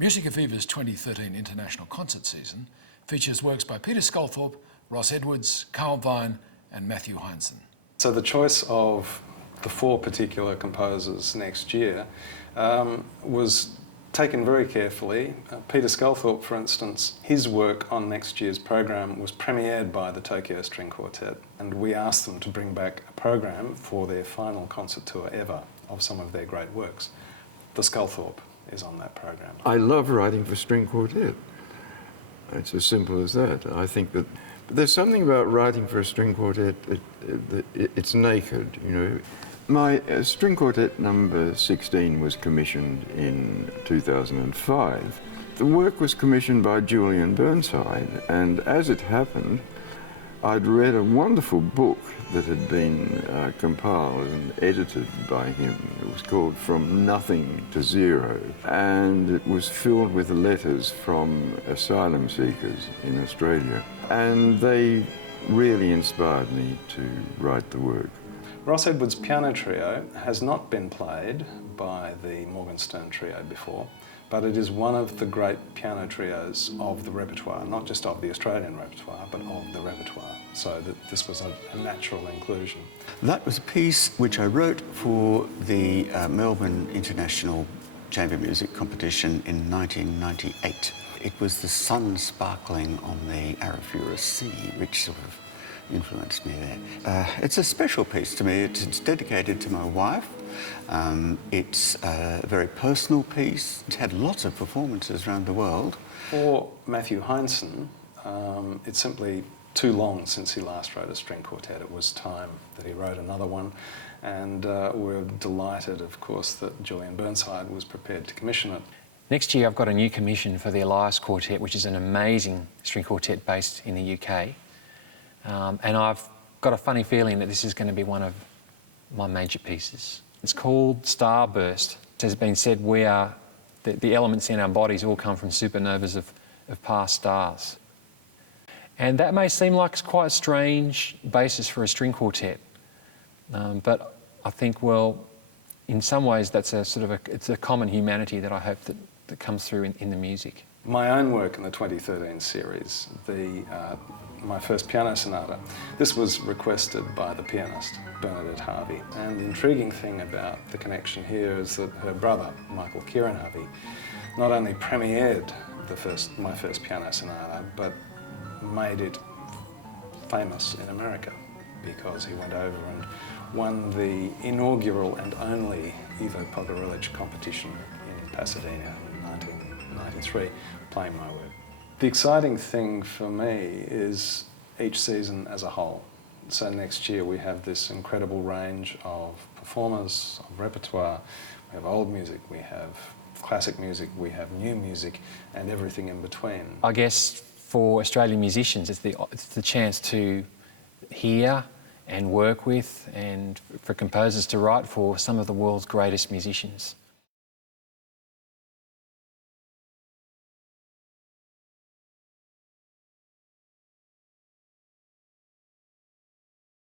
Musica Viva's 2013 international concert season features works by Peter Sculthorpe, Ross Edwards, Carl Vine and Matthew Henson. So the choice of the four particular composers next year was taken very carefully. Peter Sculthorpe, for instance, his work on next year's program was premiered by the Tokyo String Quartet, and we asked them to bring back a program for their final concert tour ever of some of their great works. The Sculthorpe is on that program. I love writing for string quartet. It's as simple as that. I think that there's something about writing for a string quartet, it's naked, you know. My string quartet number 16 was commissioned in 2005. The work was commissioned by Julian Burnside, and as it happened, I'd read a wonderful book that had been compiled and edited by him. It was called From Nothing to Zero, and it was filled with letters from asylum seekers in Australia. And they really inspired me to write the work. Ross Edwards' piano trio has not been played by the Morgenstern trio before, but it is one of the great piano trios of the repertoire, not just of the Australian repertoire, but of the repertoire. So that this was a natural inclusion. That was a piece which I wrote for the Melbourne International Chamber Music Competition in 1998. It was the sun sparkling on the Arafura Sea, which sort of influenced me there. It's a special piece to me. It's dedicated to my wife. It's a very personal piece. It's had lots of performances around the world. For Matthew Henson, it's simply too long since he last wrote a string quartet. It was time that he wrote another one, and we're delighted, of course, that Julian Burnside was prepared to commission it. Next year I've got a new commission for the Elias Quartet, which is an amazing string quartet based in the UK. And I've got a funny feeling that this is going to be one of my major pieces. It's called Starburst. It has been said the elements in our bodies all come from supernovas of past stars. And that may seem like it's quite a strange basis for a string quartet, but I think, well, in some ways that's it's a common humanity that I hope that comes through in the music. My own work in the 2013 series, my first piano sonata, this was requested by the pianist, Bernadette Harvey. And the intriguing thing about the connection here is that her brother, Michael Kieran Harvey, not only premiered my first piano sonata, but made it famous in America, because he went over and won the inaugural and only Ivo Pogorelic competition in Pasadena in 1993, playing my work. The exciting thing for me is each season as a whole. So next year we have this incredible range of performers, of repertoire. We have old music, we have classic music, we have new music, and everything in between. I guess for Australian musicians it's the chance to hear and work with, and for composers to write for some of the world's greatest musicians.